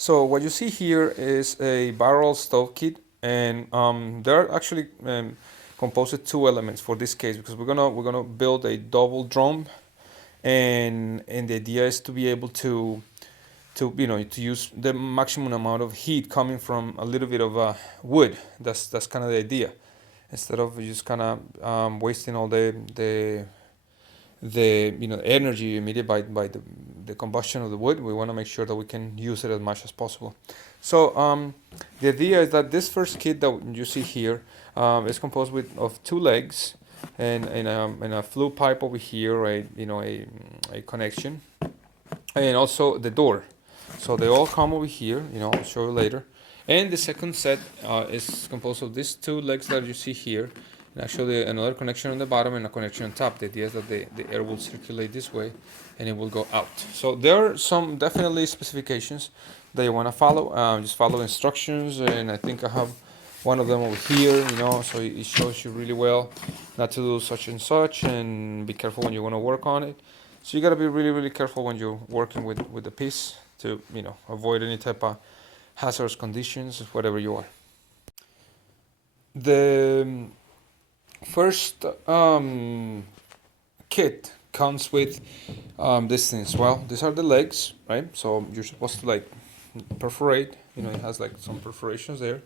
So what you see here is a barrel stove kit, and there are actually composed of two elements for this case because we're gonna build a double drum, and the idea is to be able to use the maximum amount of heat coming from a little bit of wood. That's kind of the idea, instead of just kind of wasting all the energy emitted by the combustion of the wood. We want to make sure that we can use it as much as possible. So the idea is that this first kit that you see here is composed of two legs and a flue pipe over here, a connection, and also the door. So they all come over here. I'll show you later. And the second set is composed of these two legs that you see here, and actually another connection on the bottom and a connection on top. The idea is that the air will circulate this way and it will go out. So there are some definitely specifications that you want to follow. Just follow instructions, and I think I have one of them over here, so it shows you really well not to do such and such, and be careful when you want to work on it. So you got to be really, really careful when you're working with the piece to, avoid any type of hazardous conditions, whatever you are. The first kit comes with these things. Well, these are the legs, right? So you're supposed to perforate. It has some perforations there.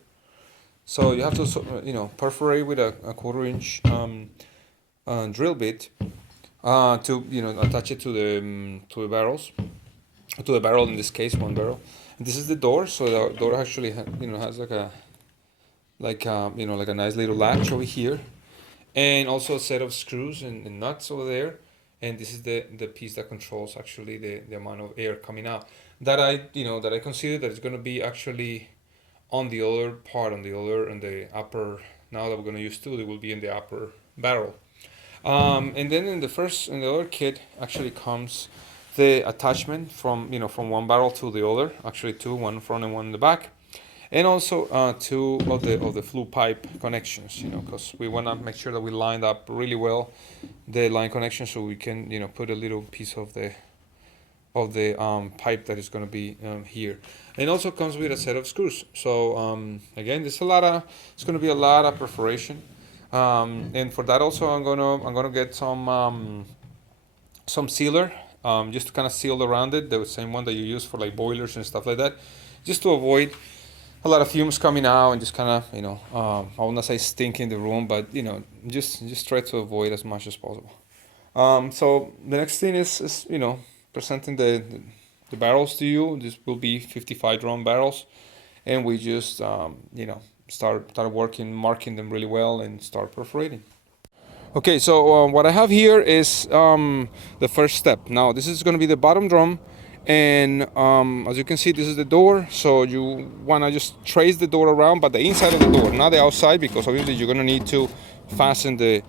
So you have to perforate with a quarter-inch drill bit to attach it to the barrels, to the barrel, in this case one barrel. And this is the door. So the door actually has like a nice little latch over here, and also a set of screws and nuts over there. And this is the piece that controls actually the amount of air coming out, that I consider that it's going to be actually on the other part, on the upper. Now that we're going to use two, it will be in the upper barrel. And then in the other kit actually comes the attachment from one barrel to the other. Actually two, one in front and one in the back, and also two of the flue pipe connections. Because we want to make sure that we lined up really well the line connection, so we can put a little piece of the pipe that is going to be here. And also comes with a set of screws. So again, it's going to be a lot of perforation. And for that also, I'm gonna get some sealer, just to kind of seal around it, the same one that you use for boilers and stuff like that, just to avoid a lot of fumes coming out and just kind of I will not say stink in the room, but just try to avoid as much as possible. So the next thing is presenting the barrels to you. This will be 55 drum barrels, and we just start working, marking them really well, and start perforating. Okay, so what I have here is the first step. Now this is going to be the bottom drum, and as you can see, this is the door. So you want to just trace the door around, but the inside of the door, not the outside, because obviously you're going to need to fasten the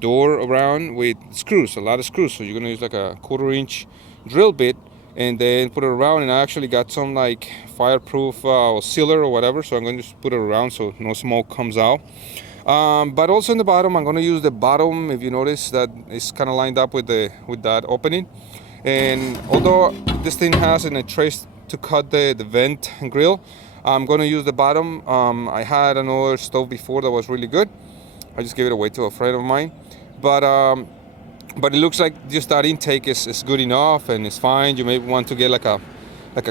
door around with screws, a lot of screws. So you're going to use a quarter-inch drill bit and then put it around. And I actually got some fireproof sealer or whatever, so I'm going to just put it around so no smoke comes out. But also in the bottom, I'm going to use the bottom. If you notice that it's kind of lined up with that opening. And although this thing has a trace to cut the vent and grill, I'm going to use the bottom. I had another stove before that was really good. I just gave it away to a friend of mine. But it looks like just that intake is good enough and it's fine. You may want to get like a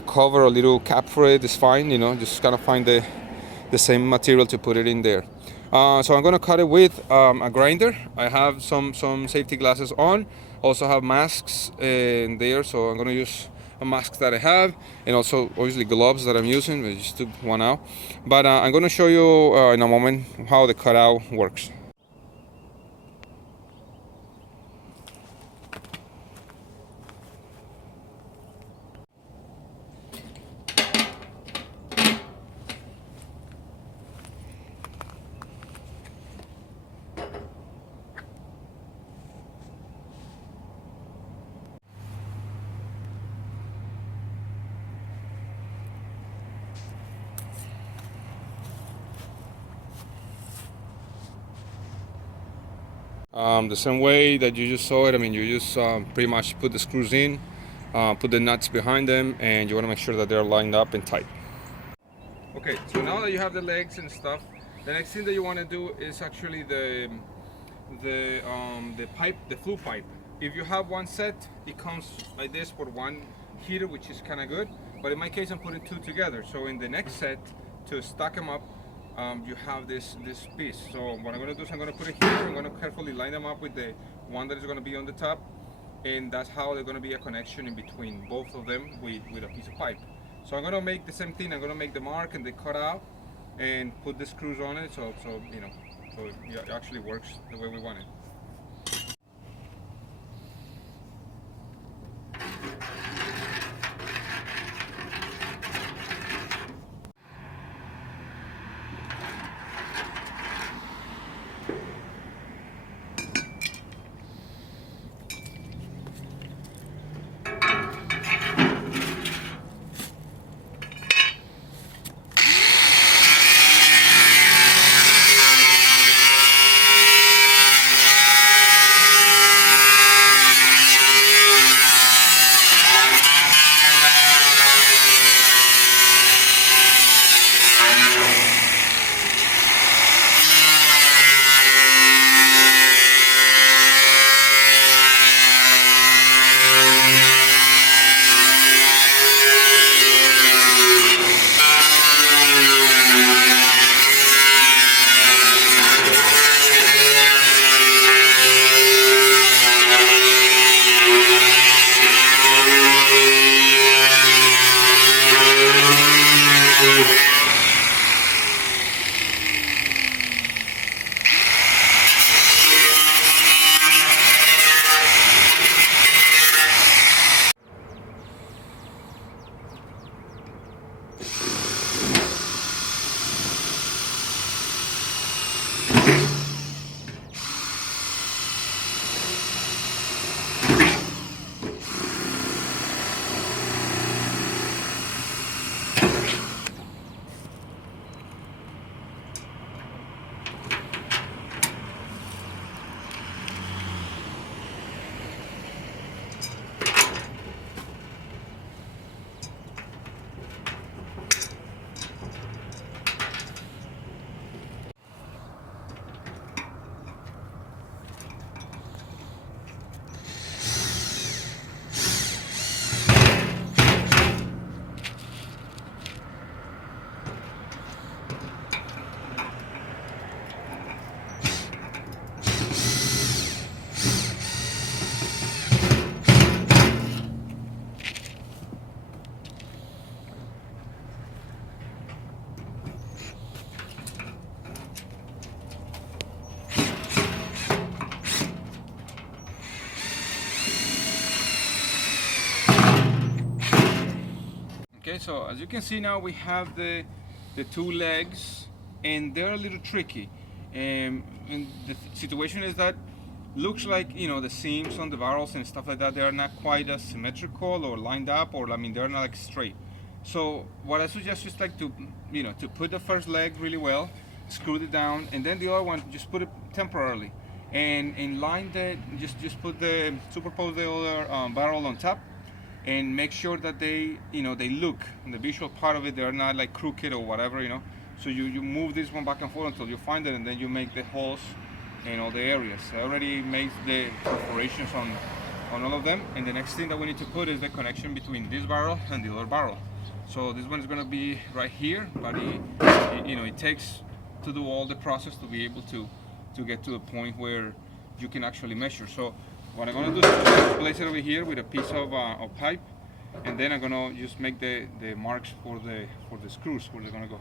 cover, a little cap for it. It's fine, just kind of find the same material to put it in there. So I'm going to cut it with a grinder. I have some safety glasses on. Also have masks in there, so I'm going to use a mask that I have, and also obviously gloves that I'm using. I just took one out. But I'm going to show you in a moment how the cutout works. The same way that you just saw it. You just pretty much put the screws in, put the nuts behind them, and you want to make sure that they're lined up and tight. Okay, so now that you have the legs and stuff, the next thing that you want to do is actually the pipe, the flue pipe. If you have one set, it comes like this for one heater, which is kind of good. But in my case, I'm putting two together. So in the next set, to stack them up, you have this piece. So what I'm going to do is I'm going to put it here. I'm going to carefully line them up with the one that is going to be on the top, and that's how there's going to be a connection in between both of them with a piece of pipe. So I'm going to make the same thing. I'm going to make the mark and the cutout and put the screws on it, so you know, so it actually works the way we want it. Okay, so as you can see now, we have the two legs, and they're a little tricky. And the situation is that looks like, you know, the seams on the barrels and stuff like that, they are not quite as symmetrical or lined up, or I mean, they're not like straight. So what I suggest is like to, you know, to put the first leg really well, screw it down, and then the other one just put it temporarily, and line the just put the superpose the other barrel on top, and make sure that they, you know, they look in the visual part of it, they're not like crooked or whatever, you know. So you move this one back and forth until you find it, and then you make the holes in all the areas. I already made the perforations on all of them, and the next thing that we need to put is the connection between this barrel and the other barrel. So this one is going to be right here, but you know, it takes to do all the process to be able to get to the point where you can actually measure. So what I'm going to do is just place it over here with a piece of pipe, and then I'm going to just make the marks for the screws where they're going to go.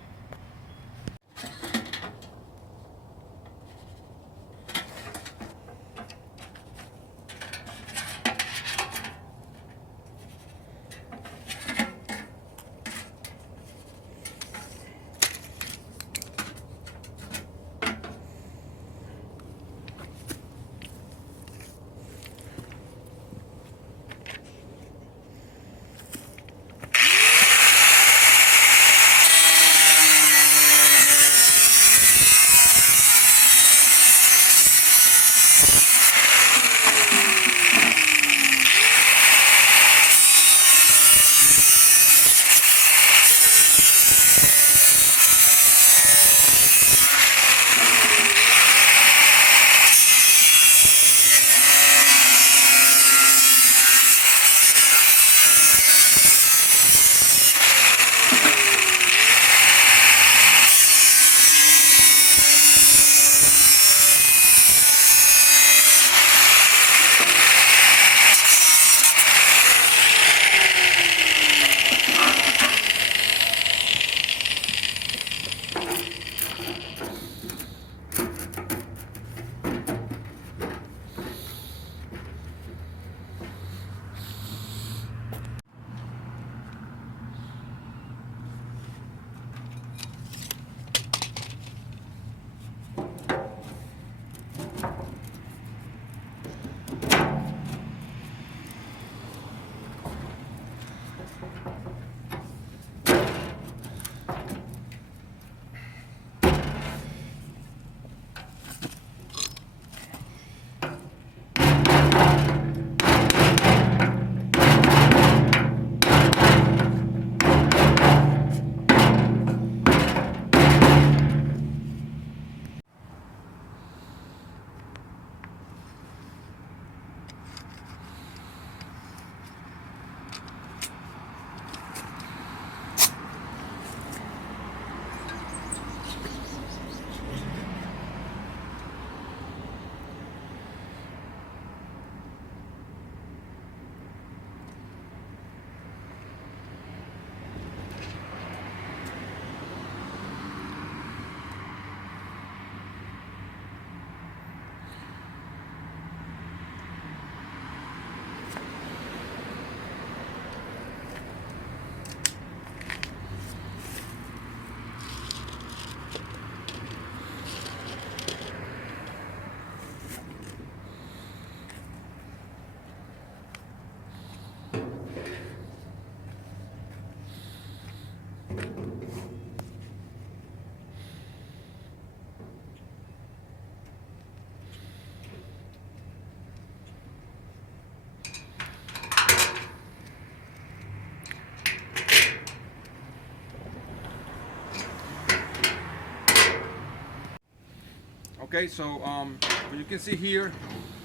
Okay, so what you can see here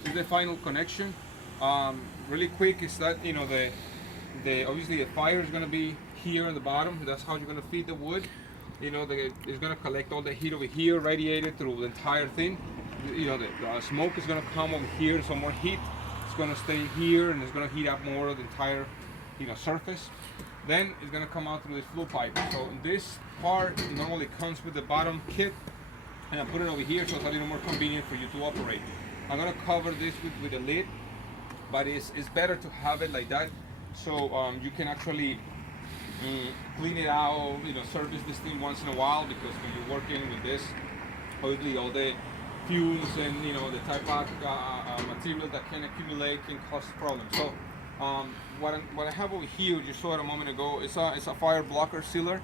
is the final connection. Really quick is that the obviously the fire is going to be here on the bottom. That's how you're going to feed the wood. It's going to collect all the heat over here, radiated through the entire thing. The smoke is going to come over here, so more heat. It's going to stay here, and it's going to heat up more of the entire surface. Then it's going to come out through this flue pipe. So this part normally comes with the bottom kit, and I put it over here so it's a little more convenient for you to operate. I'm going to cover this with a lid, but it's better to have it like that, so you can actually clean it out, service this thing once in a while, because when you're working with this, obviously all the fumes and the type of material that can accumulate can cause problems. So what I have over here, you saw it a moment ago, it's a fire blocker sealer.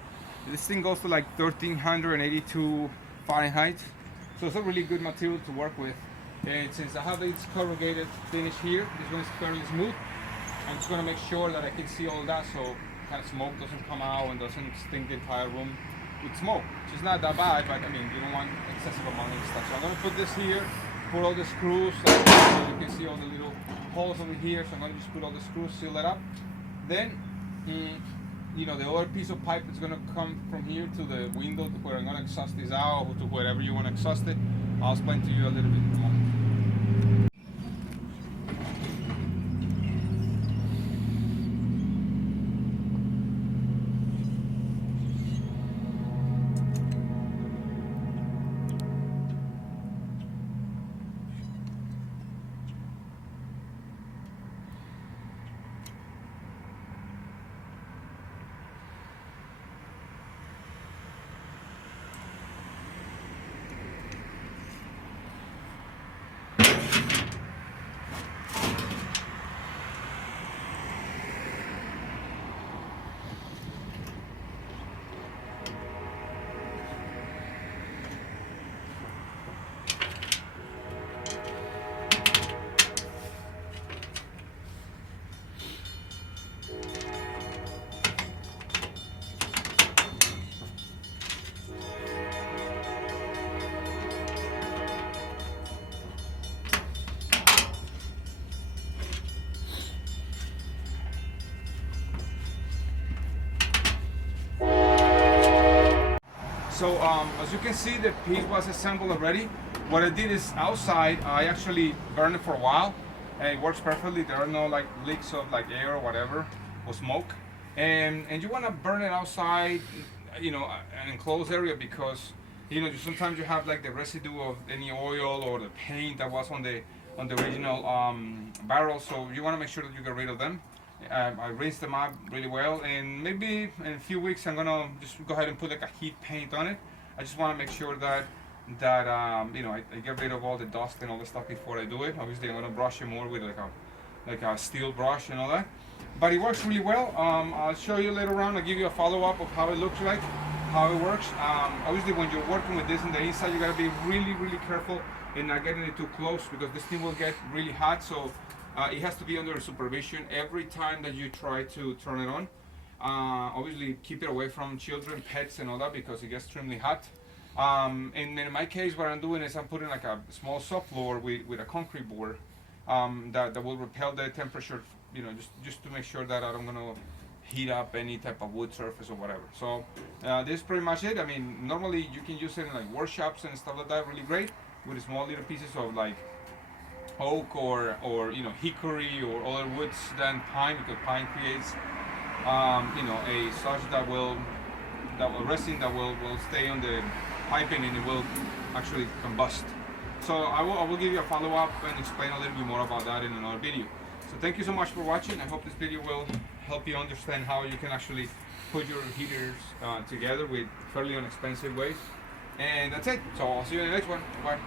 This thing goes to like 1382 Fahrenheit, so it's a really good material to work with. And since I have this corrugated finish here, this one is fairly smooth. I'm just going to make sure that I can see all that, so kind of smoke doesn't come out and doesn't stink the entire room with smoke, which is not that bad, but I mean, you don't want excessive amount of stuff. So I'm going to put this here, put all the screws, so you can see all the little holes over here, so I'm going to just put all the screws, seal it up. Then, the other piece of pipe is going to come from here to the window to where I'm going to exhaust this out, or to wherever you want to exhaust it. I'll explain to you a little bit in a moment. So as you can see, the piece was assembled already. What I did is outside, I actually burned it for a while, and it works perfectly. There are no like leaks of like air or whatever, or smoke. And you want to burn it outside, an enclosed area, because sometimes you have like the residue of any oil or the paint that was on the original barrel. So you want to make sure that you get rid of them. I rinsed them out really well, and maybe in a few weeks I'm gonna just go ahead and put like a heat paint on it. I just want to make sure that I get rid of all the dust and all the stuff before I do it. Obviously I'm gonna brush it more with like a steel brush and all that, but it works really well. I'll show you later on. I'll give you a follow-up of how it looks like, how it works. Obviously when you're working with this on the inside, you gotta be really careful in not getting it too close, because this thing will get really hot. So it has to be under supervision every time that you try to turn it on. Obviously keep it away from children, pets and all that, because it gets extremely hot. And in my case, what I'm doing is I'm putting like a small subfloor with a concrete board that will repel the temperature, just to make sure that I'm gonna heat up any type of wood surface or whatever. So this is pretty much it. I mean, normally you can use it in like workshops and stuff like that, really great, with small little pieces of like oak or hickory or other woods than pine, because pine creates a such that will resin that will stay on the piping, and it will actually combust. So I will give you a follow-up and explain a little bit more about that in another video. So thank you so much for watching. I hope this video will help you understand how you can actually put your heaters together with fairly inexpensive ways. And that's it. So I'll see you in the next one. Bye.